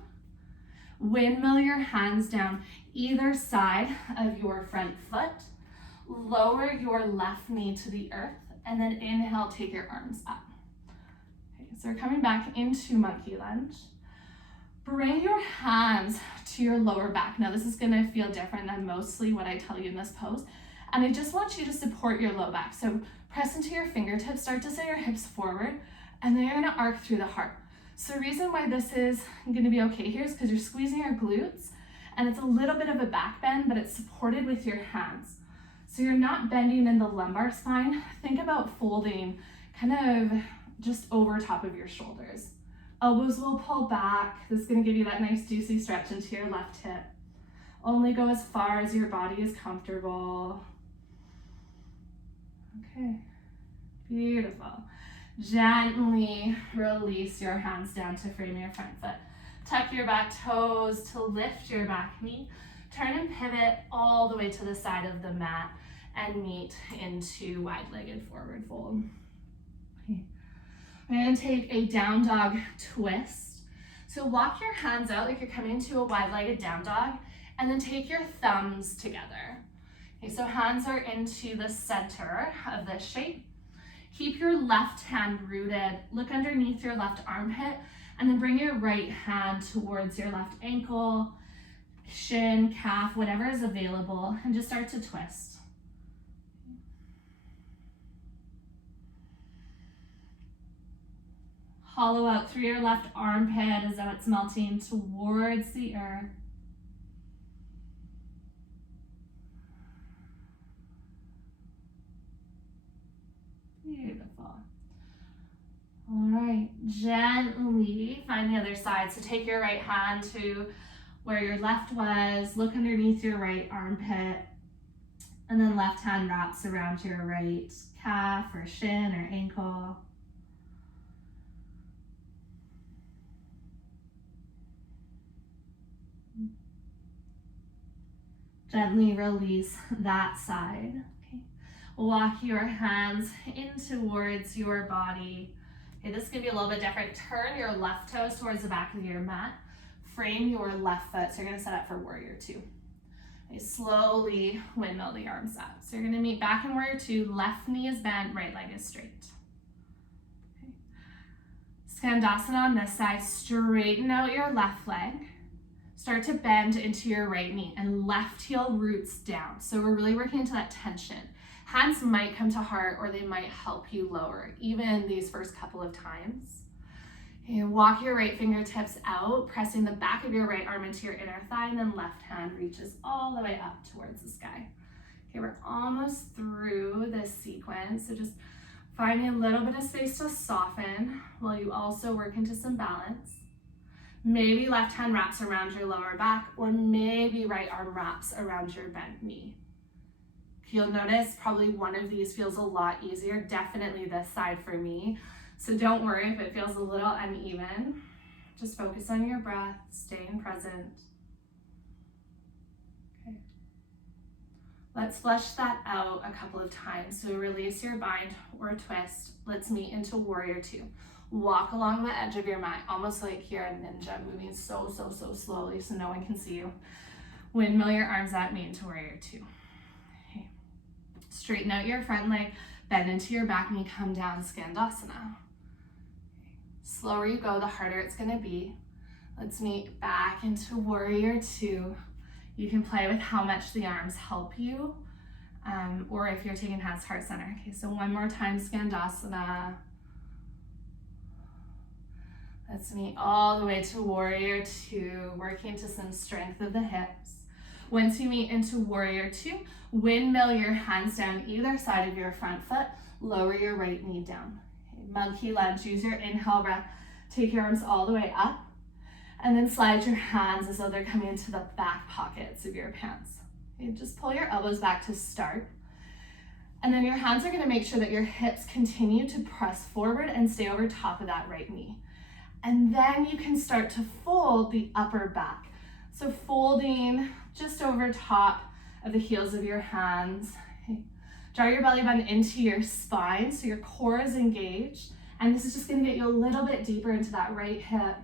Windmill your hands down either side of your front foot. Lower your left knee to the earth, and then inhale, take your arms up. Okay, so we're coming back into monkey lunge. Bring your hands to your lower back. Now this is gonna feel different than mostly what I tell you in this pose. And I just want you to support your low back. So press into your fingertips, start to send your hips forward, and then you're gonna arc through the heart. So the reason why this is gonna be okay here is because you're squeezing your glutes, and it's a little bit of a back bend, but it's supported with your hands. So you're not bending in the lumbar spine. Think about folding kind of just over top of your shoulders. Elbows will pull back. This is gonna give you that nice juicy stretch into your left hip. Only go as far as your body is comfortable. Okay, beautiful. Gently release your hands down to frame your front foot. Tuck your back toes to lift your back knee. Turn and pivot all the way to the side of the mat and meet into wide-legged forward fold. Okay. We're gonna take a down dog twist. So walk your hands out like you're coming to a wide-legged down dog, and then take your thumbs together. Okay, so hands are into the center of this shape. Keep your left hand rooted. Look underneath your left armpit, and then bring your right hand towards your left ankle, shin, calf, whatever is available, and just start to twist. Hollow out through your left armpit as though it's melting towards the earth. Beautiful. All right, gently find the other side. So take your right hand to where your left was, look underneath your right armpit, and then left hand wraps around your right calf or shin or ankle. Gently release that side. Okay. Walk your hands in towards your body. Okay, this is gonna be a little bit different. Turn your left toes towards the back of your mat. Frame your left foot. So you're gonna set up for warrior two. Okay, slowly windmill the arms up. So you're gonna meet back in warrior two. Left knee is bent, right leg is straight. Okay. Skandasana on this side. Straighten out your left leg. Start to bend into your right knee and left heel roots down. So we're really working into that tension. Hands might come to heart or they might help you lower, even these first couple of times. Okay, walk your right fingertips out, pressing the back of your right arm into your inner thigh, and then left hand reaches all the way up towards the sky. Okay, we're almost through this sequence, so just finding a little bit of space to soften while you also work into some balance. Maybe left hand wraps around your lower back, or maybe right arm wraps around your bent knee. You'll notice probably one of these feels a lot easier, definitely this side for me. So don't worry if it feels a little uneven. Just focus on your breath, staying present. Okay. Let's flesh that out a couple of times. So release your bind or twist. Let's meet into warrior two. Walk along the edge of your mat, almost like you're a ninja, moving so slowly so no one can see you. Windmill your arms out, meet into warrior two. Okay. Straighten out your front leg, bend into your back knee, come down, Skandasana. Okay. Slower you go, the harder it's gonna be. Let's meet back into warrior two. You can play with how much the arms help you. or if you're taking hands to heart center. Okay, so one more time, Skandasana. Let's meet all the way to Warrior Two, working to some strength of the hips. Once you meet into Warrior Two, windmill your hands down either side of your front foot, lower your right knee down. Okay, monkey lunge, use your inhale breath, take your arms all the way up, and then slide your hands as though they're coming into the back pockets of your pants. Okay, just pull your elbows back to start. And then your hands are gonna make sure that your hips continue to press forward and stay over top of that right knee. And then you can start to fold the upper back. So folding just over top of the heels of your hands. Okay. Draw your belly button into your spine so your core is engaged. And this is just gonna get you a little bit deeper into that right hip.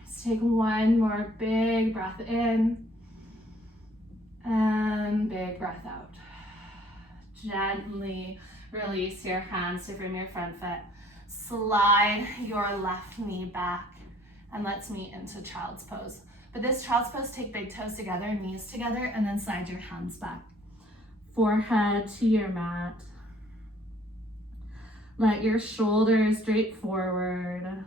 Let's take one more big breath in and big breath out. Gently release your hands to frame your front foot. Slide your left knee back and let's meet into child's pose. But this child's pose, take big toes together, knees together, and then slide your hands back. Forehead to your mat. Let your shoulders drape forward.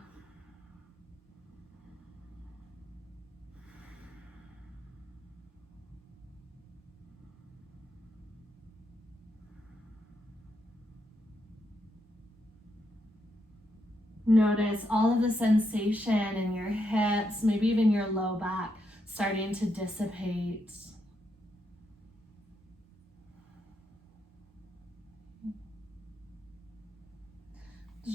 Notice all of the sensation in your hips, maybe even your low back, starting to dissipate.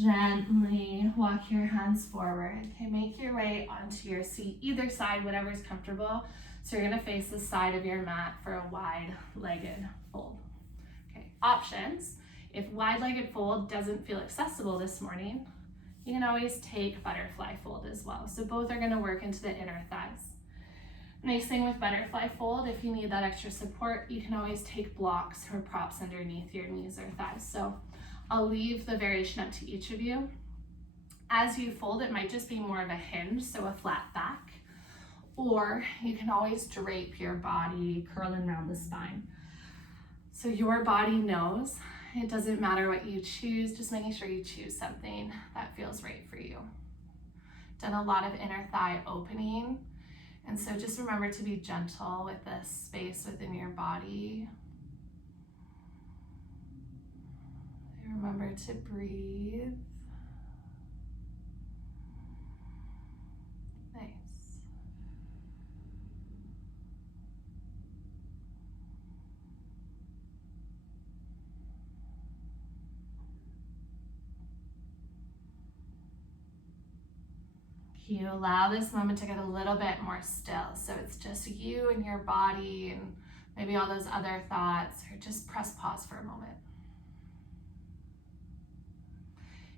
Gently walk your hands forward. Okay, make your way onto your seat, either side, whatever is comfortable. So you're gonna face the side of your mat for a wide-legged fold. Okay, options. If wide-legged fold doesn't feel accessible this morning, you can always take butterfly fold as well. So both are gonna work into the inner thighs. Nice thing with butterfly fold, if you need that extra support, you can always take blocks or props underneath your knees or thighs. So I'll leave the variation up to each of you. As you fold, it might just be more of a hinge, so a flat back, or you can always drape your body, curling around the spine. So your body knows. It doesn't matter what you choose, just making sure you choose something that feels right for you. Done a lot of inner thigh opening, and so just remember to be gentle with the space within your body. Remember to breathe. Nice. You allow this moment to get a little bit more still. So it's just you and your body and maybe all those other thoughts, or just press pause for a moment.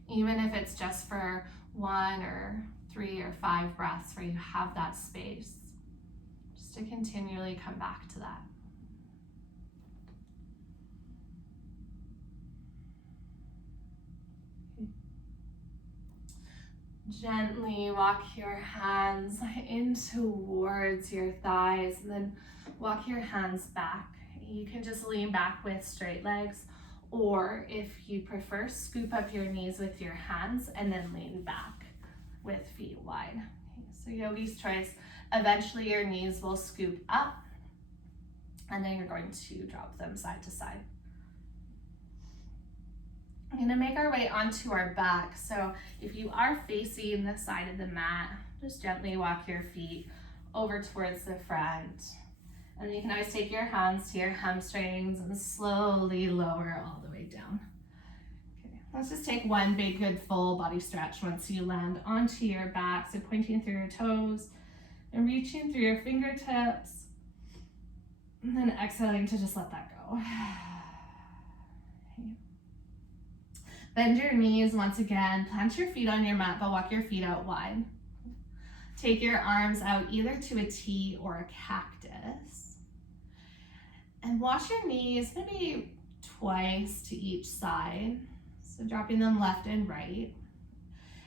Even if it's just for 1 or 3 or 5 breaths where you have that space, just to continually come back to that. Gently walk your hands in towards your thighs and then walk your hands back. You can just lean back with straight legs, or if you prefer, scoop up your knees with your hands and then lean back with feet wide. Okay, so yogi's choice, eventually your knees will scoop up and then you're going to drop them side to side. I'm gonna make our way onto our back. So if you are facing the side of the mat, just gently walk your feet over towards the front. And then you can always take your hands to your hamstrings and slowly lower all the way down. Okay, let's just take one big good full body stretch once you land onto your back. So pointing through your toes and reaching through your fingertips. And then exhaling to just let that go. Okay. Bend your knees once again, plant your feet on your mat, but walk your feet out wide. Take your arms out either to a T or a cactus. And wash your knees maybe twice to each side. So dropping them left and right.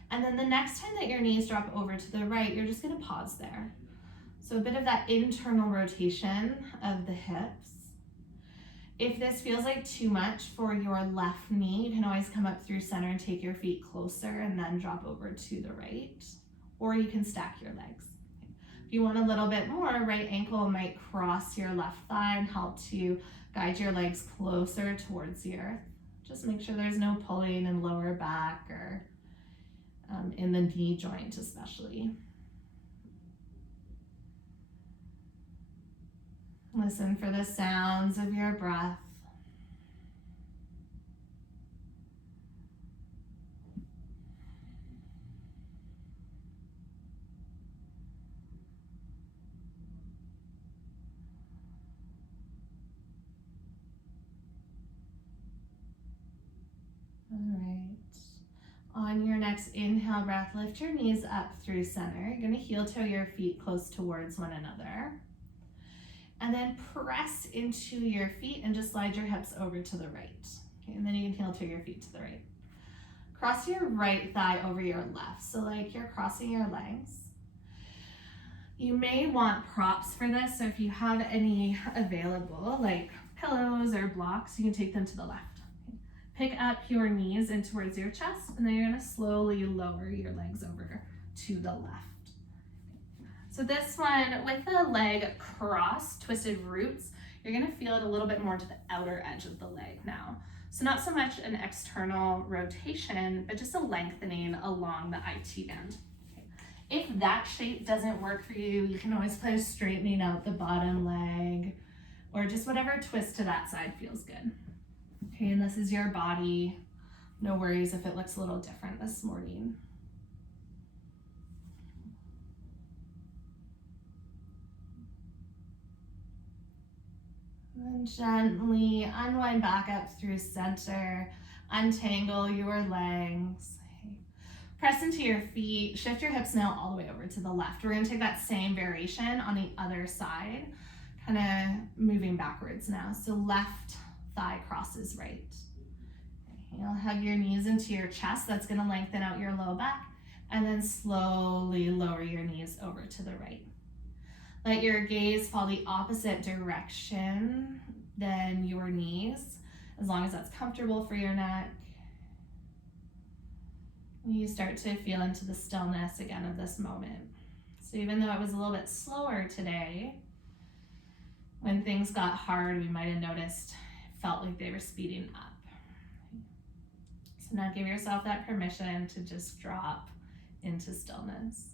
And then the next time that your knees drop over to the right, you're just gonna pause there. So a bit of that internal rotation of the hips. If this feels like too much for your left knee, you can always come up through center and take your feet closer and then drop over to the right, or you can stack your legs. If you want a little bit more, right ankle might cross your left thigh and help to guide your legs closer towards the earth. Just make sure there's no pulling in lower back or in the knee joint especially. Listen for the sounds of your breath. All right. On your next inhale breath, lift your knees up through center. You're going to heel toe your feet close towards one another. And then press into your feet and just slide your hips over to the right. Okay, and then you can heel toe your feet to the right. Cross your right thigh over your left, so like you're crossing your legs. You may want props for this, so if you have any available, like pillows or blocks, you can take them to the left. Pick up your knees in towards your chest, and then you're going to slowly lower your legs over to the left. So this one, with the leg crossed, twisted roots, you're going to feel it a little bit more to the outer edge of the leg now. So not so much an external rotation, but just a lengthening along the IT band. Okay. If that shape doesn't work for you, you can always play straightening out the bottom leg, or just whatever twist to that side feels good. Okay, and this is your body. No worries if it looks a little different this morning. And gently unwind back up through center. Untangle your legs. Okay. Press into your feet. Shift your hips now all the way over to the left. We're going to take that same variation on the other side, kind of moving backwards now. So left thigh crosses right. You'll hug your knees into your chest. That's going to lengthen out your low back, and then slowly lower your knees over to the right. Let your gaze fall the opposite direction than your knees, as long as that's comfortable for your neck. You start to feel into the stillness again of this moment. So even though it was a little bit slower today, when things got hard, we might have noticed it felt like they were speeding up. So now give yourself that permission to just drop into stillness.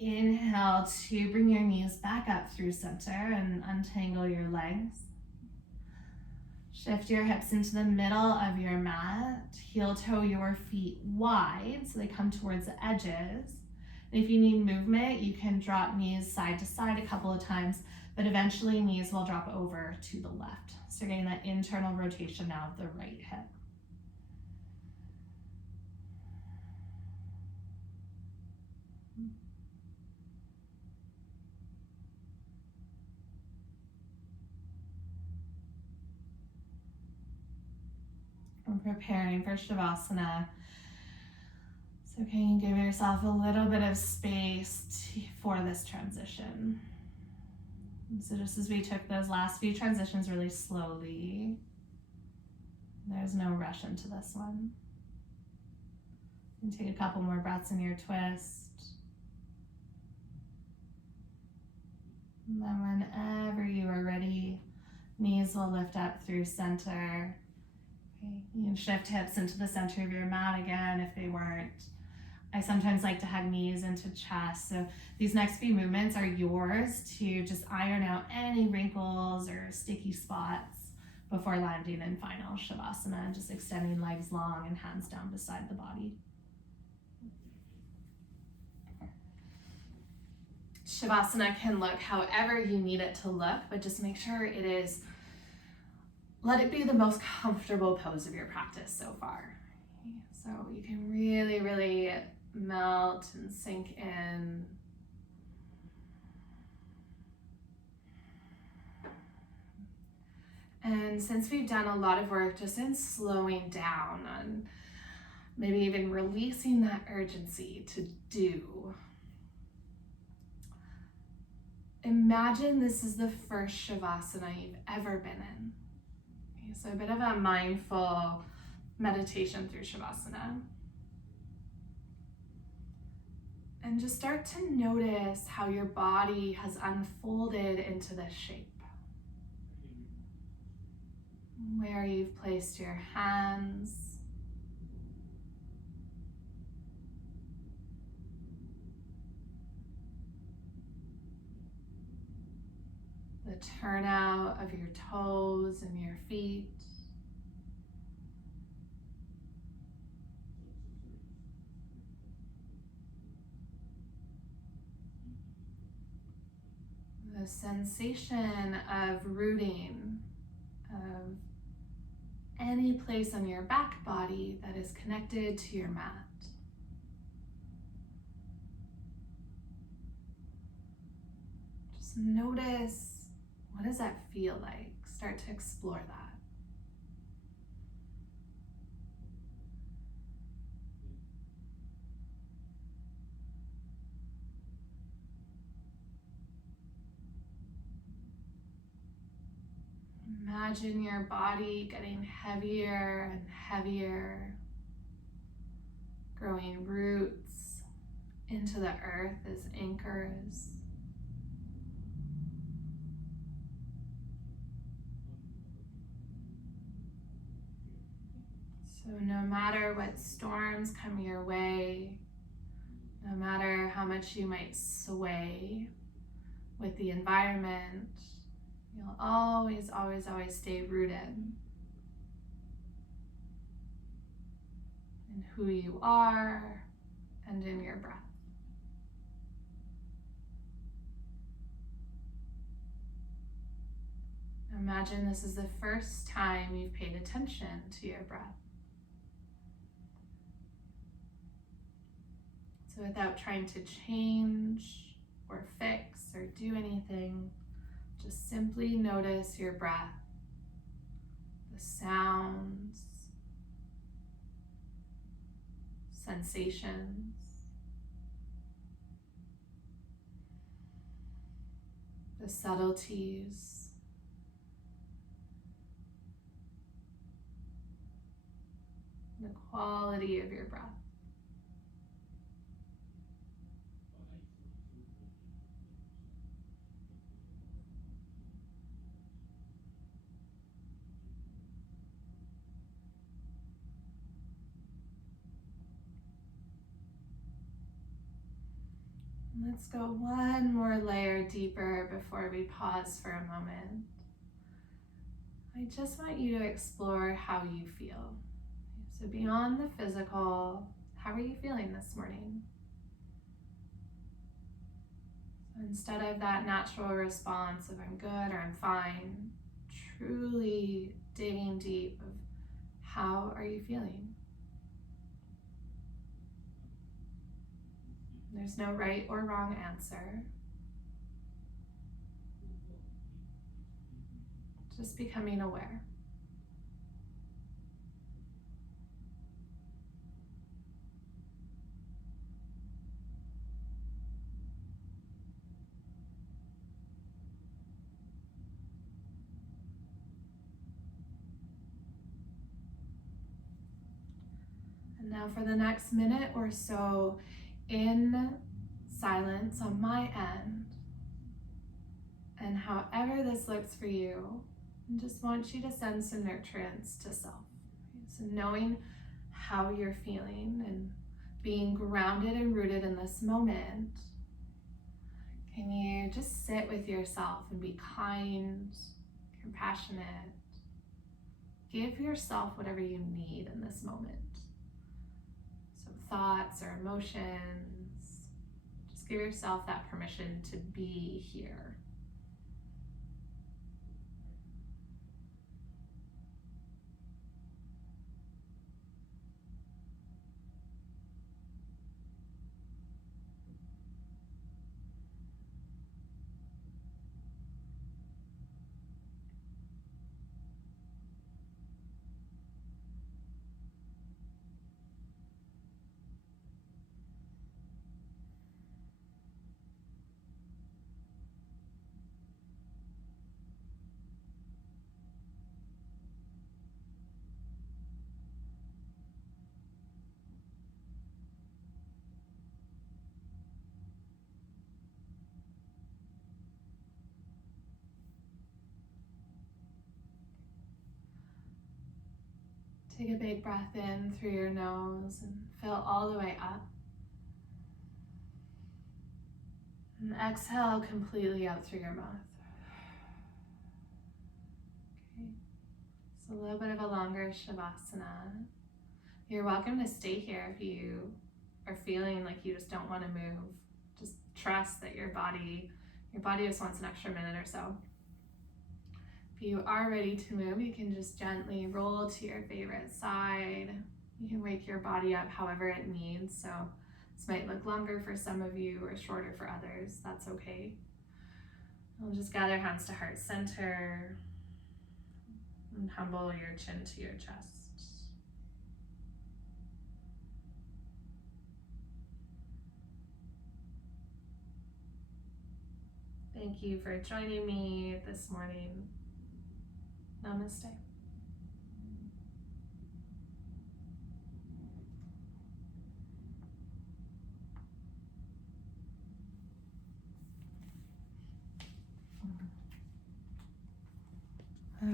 Inhale to bring your knees back up through center and untangle your legs. Shift your hips into the middle of your mat. Heel toe your feet wide so they come towards the edges. And if you need movement, you can drop knees side to side a couple of times, but eventually knees will drop over to the left. So you're getting that internal rotation now of the right hip. We're preparing for Shavasana. So can you give yourself a little bit of space for this transition? So just as we took those last few transitions really slowly, there's no rush into this one. You can take a couple more breaths in your twist. And then whenever you are ready, knees will lift up through center. Okay. You can shift hips into the center of your mat again if they weren't. I sometimes like to hug knees into chest. So these next few movements are yours to just iron out any wrinkles or sticky spots before landing in final Shavasana, just extending legs long and hands down beside the body. Shavasana can look however you need it to look, but just make sure it is, let it be the most comfortable pose of your practice so far. So you can really, really melt and sink in. And since we've done a lot of work just in slowing down and maybe even releasing that urgency to do, imagine this is the first Shavasana you've ever been in. Okay, so a bit of a mindful meditation through Shavasana. And just start to notice how your body has unfolded into this shape. Where you've placed your hands. The turnout of your toes and your feet. The sensation of rooting, of any place on your back body that is connected to your mat. Just notice, what does that feel like? Start to explore that. Imagine your body getting heavier and heavier, growing roots into the earth as anchors. So no matter what storms come your way, no matter how much you might sway with the environment, you'll always, always, always stay rooted in who you are and in your breath. Imagine this is the first time you've paid attention to your breath. So without trying to change or fix or do anything, just simply notice your breath, the sounds, sensations, the subtleties, the quality of your breath. Let's go one more layer deeper before we pause for a moment. I just want you to explore how you feel. So beyond the physical, how are you feeling this morning? So instead of that natural response of I'm good or I'm fine, truly digging deep of how are you feeling? There's no right or wrong answer. Just becoming aware. And now for the next minute or so, in silence on my end, and however this looks for you, I just want you to send some nurturance to self. So knowing how you're feeling and being grounded and rooted in this moment, can you just sit with yourself and be kind, compassionate? Give yourself whatever you need in this moment. Some thoughts or emotions. Just give yourself that permission to be here. Take a big breath in through your nose and fill all the way up. And exhale completely out through your mouth. Okay. So a little bit of a longer Shavasana. You're welcome to stay here if you are feeling like you just don't want to move. Just trust that your body just wants an extra minute or so. If you are ready to move, you can just gently roll to your favorite side. You can wake your body up however it needs. So this might look longer for some of you or shorter for others. That's okay. We'll just gather hands to heart center and humble your chin to your chest. Thank you for joining me this morning. Namaste.